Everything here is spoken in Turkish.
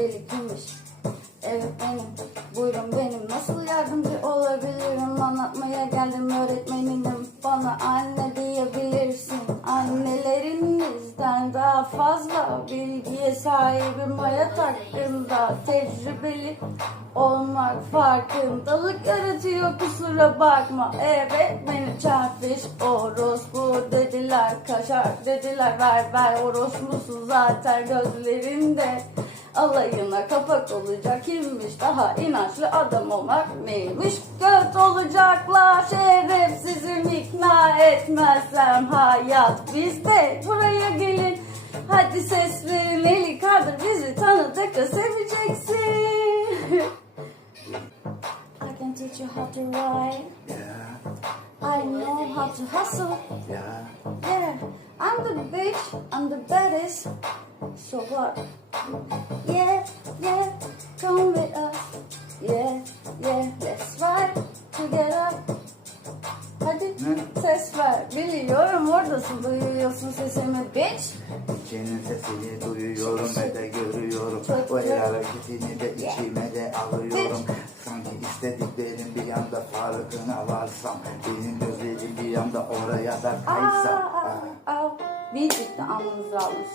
deli kimmiş? Evet benim, buyurun benim. Nasıl yardımcı olabilirim? Anlatmaya geldim öğretmeninim. Bana anne diyebilirsin. Annelerinizden daha fazla bilgiye sahibim hayat hakkında. Tecrübeli olmak farkındalık yaratıyor kusura bakma. Evet beni çarpış orospu dediler. Kaşar dediler ver ver orospusu zaten gözlerinde. Alayına kapak olacak kimmiş daha inançlı adam olmak neymiş? Göt olacaklar şerefsizim ikna etmezsem hayat bizde. Buraya gelin hadi ses verin eli kaldır bizi tanıdık da seveceksin. I can teach you how to ride Yeah, I know how to hustle. Yeah. Yeah, I'm the bitch, I'm the baddest. So what? Yeah, yeah, come with us. Yeah, yeah, let's ride together. Hadi ses ver. Biliyorum oradasın, duyuyorsun sesimi bitch. Senin sesini duyuyorum ve de görüyorum. O el hareketini de içime de alıyorum. Sanki istediklerim bir anda farkına varsam. Benim gözlerim bir anda oraya da Aa, kaysa. aa, aa. Bir ciddi almış.